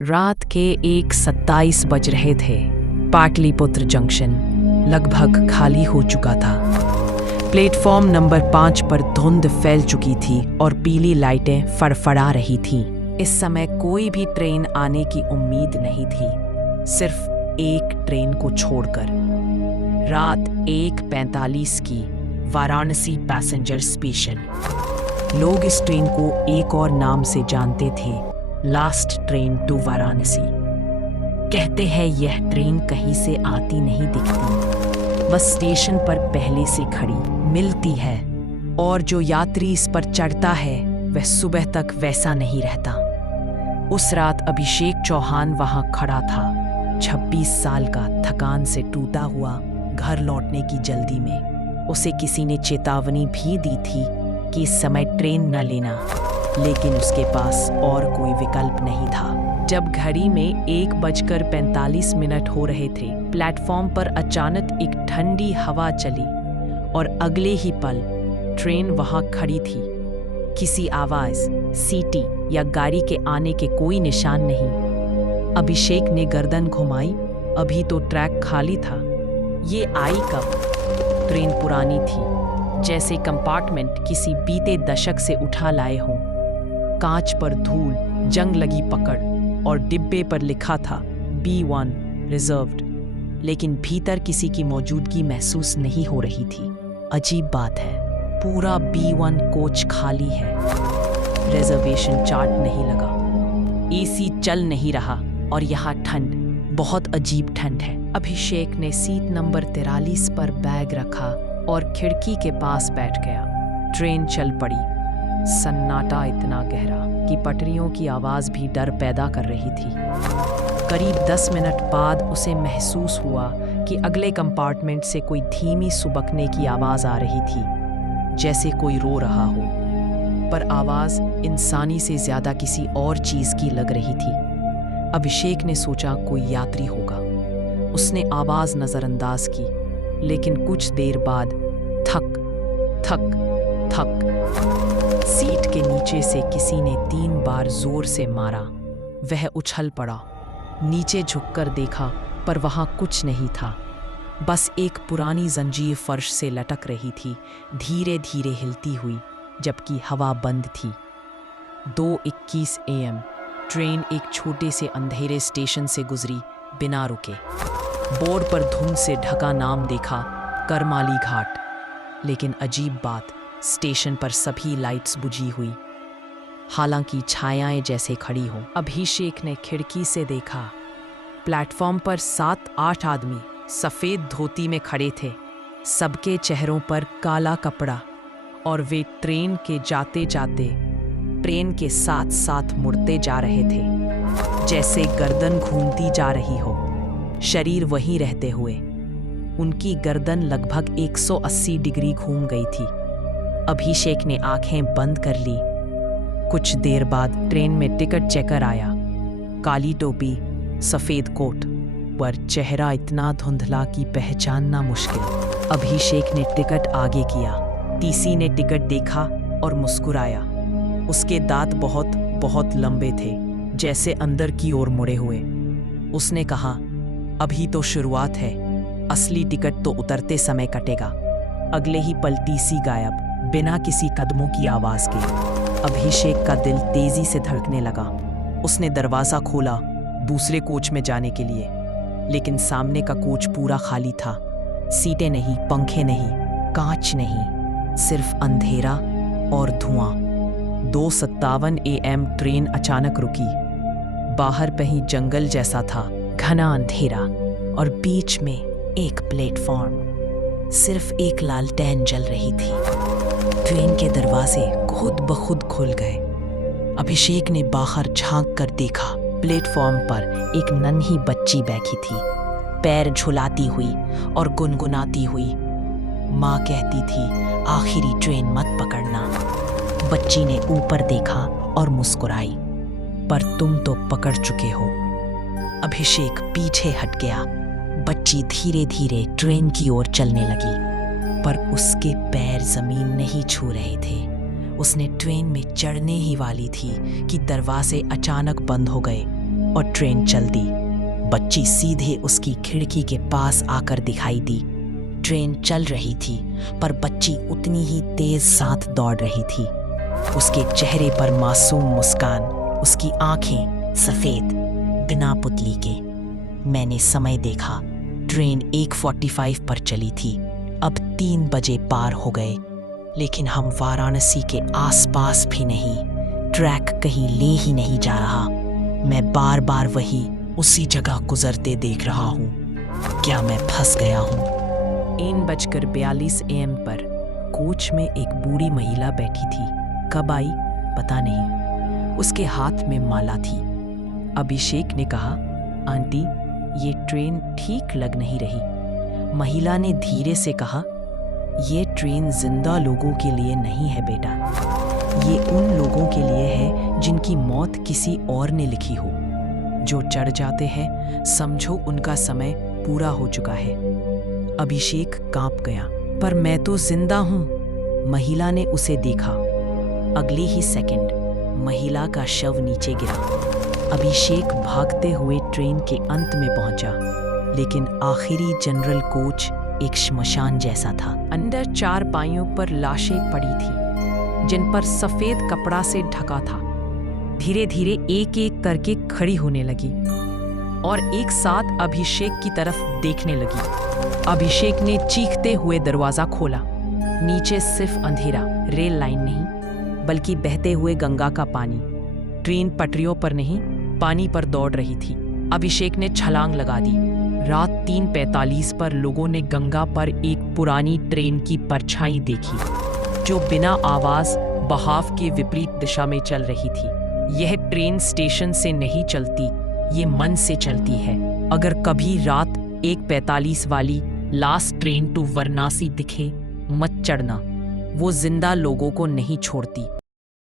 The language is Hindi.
रात के 1:27 बज रहे थे। पाटलिपुत्र जंक्शन लगभग खाली हो चुका था। प्लेटफॉर्म नंबर 5 पर धुंध फैल चुकी थी और पीली लाइटें फड़फड़ा रही थीं। इस समय कोई भी ट्रेन आने की उम्मीद नहीं थी, सिर्फ एक ट्रेन को छोड़कर। रात 1:45 की वाराणसी पैसेंजर स्पेशल। लोग इस ट्रेन को एक और नाम से जानते थे, लास्ट ट्रेन टू वाराणसी। कहते हैं यह ट्रेन कहीं से आती नहीं दिखती, बस स्टेशन पर पहले से खड़ी मिलती है, और जो यात्री इस पर चढ़ता है वह सुबह तक वैसा नहीं रहता। उस रात अभिषेक चौहान वहां खड़ा था, 26 साल का, थकान से टूटा हुआ, घर लौटने की जल्दी में। उसे किसी ने चेतावनी भी दी थी कि इस समय ट्रेन न लेना, लेकिन उसके पास और कोई विकल्प नहीं था। जब घड़ी में 1:45 हो रहे थे, प्लेटफॉर्म पर अचानक एक ठंडी हवा चली और अगले ही पल ट्रेन वहां खड़ी थी। किसी आवाज, सीटी या गाड़ी के आने के कोई निशान नहीं। अभिषेक ने गर्दन घुमाई, अभी तो ट्रैक खाली था। ये आई कब? ट्रेन पुरानी थी, जैसे कंपार्टमेंट किसी बीते दशक से उठा लाए हों। कांच पर धूल, जंग लगी पकड़, और डिब्बे पर लिखा था B1 रिजर्व्ड, लेकिन भीतर किसी की मौजूदगी महसूस नहीं हो रही थी। अजीब बात है, पूरा B1 कोच खाली है। रिजर्वेशन चार्ट नहीं लगा, AC चल नहीं रहा, और यहाँ ठंड, बहुत अजीब ठंड है। अभिषेक ने सीट नंबर 43 पर बैग रखा और खिड़की के पास बैठ गया। ट्रेन चल पड़ी। सन्नाटा इतना गहरा कि पटरियों की आवाज भी डर पैदा कर रही थी। करीब 10 मिनट बाद उसे महसूस हुआ कि अगले कंपार्टमेंट से कोई धीमी सुबकने की आवाज आ रही थी, जैसे कोई रो रहा हो, पर आवाज इंसानी से ज्यादा किसी और चीज की लग रही थी। अभिषेक ने सोचा कोई यात्री होगा। उसने आवाज नजरअंदाज की, लेकिन कुछ देर बाद थक थक थक सीट के नीचे से किसी ने 3 बार जोर से मारा। वह उछल पड़ा, नीचे झुककर देखा, पर वहां कुछ नहीं था, बस एक पुरानी जंजीर फर्श से लटक रही थी, धीरे धीरे हिलती हुई, जबकि हवा बंद थी। 2:21 AM ट्रेन एक छोटे से अंधेरे स्टेशन से गुजरी, बिना रुके। बोर्ड पर धुंध से ढका नाम देखा, करमाली घाट। लेकिन अजीब बात, स्टेशन पर सभी लाइट्स बुझी हुई, हालांकि छायाएं जैसे खड़ी हों। अभिषेक ने खिड़की से देखा, प्लेटफॉर्म पर 7-8 आदमी सफेद धोती में खड़े थे, सबके चेहरों पर काला कपड़ा, और वे ट्रेन के जाते जाते ट्रेन के साथ साथ मुड़ते जा रहे थे, जैसे गर्दन घूमती जा रही हो, शरीर वहीं रहते हुए। उनकी गर्दन लगभग 180 डिग्री घूम गई थी। अभिषेक ने आंखें बंद कर ली। कुछ देर बाद ट्रेन में टिकट चेकर आया, काली टोपी, सफेद कोट, पर चेहरा इतना धुंधला कि पहचानना मुश्किल। अभिषेक ने टिकट आगे किया। टीसी ने टिकट देखा और मुस्कुराया। उसके दांत बहुत बहुत लंबे थे, जैसे अंदर की ओर मुड़े हुए। उसने कहा, अभी तो शुरुआत है, असली टिकट तो उतरते समय कटेगा। अगले ही पल टीसी गायब, बिना किसी कदमों की आवाज के। अभिषेक का दिल तेजी से धड़कने लगा। उसने दरवाजा खोला दूसरे कोच में जाने के लिए, लेकिन सामने का कोच पूरा खाली था। सीटें नहीं, पंखे नहीं, कांच नहीं, सिर्फ अंधेरा और धुआं। 2:57 AM ट्रेन अचानक रुकी। बाहर कहीं जंगल जैसा था, घना अंधेरा, और बीच में एक प्लेटफॉर्म। सिर्फ एक लालटेन जल रही थी। ट्रेन के दरवाजे खुद ब खुद खुल गए। अभिषेक ने बाहर झांक कर देखा। प्लेटफॉर्म पर एक नन्ही बच्ची बैठी थी, पैर झुलाती हुई और गुनगुनाती हुई। माँ कहती थी, आखिरी ट्रेन मत पकड़ना। बच्ची ने ऊपर देखा और मुस्कुराई, पर तुम तो पकड़ चुके हो। अभिषेक पीछे हट गया। बच्ची धीरे धीरे ट्रेन की ओर चलने लगी, पर उसके पैर जमीन नहीं छू रहे थे। उसने ट्रेन में चढ़ने ही वाली थी कि दरवाजे अचानक बंद हो गए और ट्रेन चल दी। बच्ची सीधे उसकी खिड़की के पास आकर दिखाई दी। ट्रेन चल रही थी, पर बच्ची उतनी ही तेज साथ दौड़ रही थी। उसके चेहरे पर मासूम मुस्कान, उसकी आंखें सफेद, बिना पुतली के। मैंने समय देखा। ट्रेन 1:45 पर चली थी। अब 3 बजे पार हो गए, लेकिन हम वाराणसी के आसपास भी नहीं। ट्रैक कहीं ले ही नहीं जा रहा। मैं बार बार वही उसी जगह गुजरते देख रहा हूँ। क्या मैं फंस गया हूँ? 1:42 AM पर कोच में एक बूढ़ी महिला बैठी थी। कब आई पता नहीं। उसके हाथ में माला थी। अभिषेक ने कहा, आंटी, ये ट्रेन ठीक लग नहीं रही। महिला ने धीरे से कहा, ये ट्रेन जिंदा लोगों के लिए नहीं है बेटा। ये उन लोगों के लिए है जिनकी मौत किसी और ने लिखी हो। जो चढ़ जाते हैं, समझो उनका समय पूरा हो चुका है। अभिषेक कांप गया। पर मैं तो जिंदा हूं। महिला ने उसे देखा। अगले ही सेकंड महिला का शव नीचे गिरा। अभिषेक भागते हुए ट्रेन के अंत में पहुंचा, लेकिन आखिरी जनरल कोच एक श्मशान जैसा था। अंदर 4 पाइयों पर लाशें पड़ी थी, जिन पर सफेद कपड़ा से ढका था। धीरे धीरे एक एक करके खड़ी होने लगी और एक साथ अभिषेक की तरफ देखने लगी। अभिषेक ने चीखते हुए दरवाजा खोला। नीचे सिर्फ अंधेरा, रेल लाइन नहीं, बल्कि बहते हुए गंगा का पानी। ट्रेन पटरियों पर नहीं, पानी पर दौड़ रही थी। अभिषेक ने छलांग लगा दी। रात 3:45 पर लोगों ने गंगा पर एक पुरानी ट्रेन की परछाई देखी, जो बिना आवाज बहाव के विपरीत दिशा में चल रही थी। यह ट्रेन स्टेशन से नहीं चलती, ये मन से चलती है। अगर कभी रात 1:45 वाली लास्ट ट्रेन टू वाराणसी दिखे, मत चढ़ना। वो जिंदा लोगों को नहीं छोड़ती,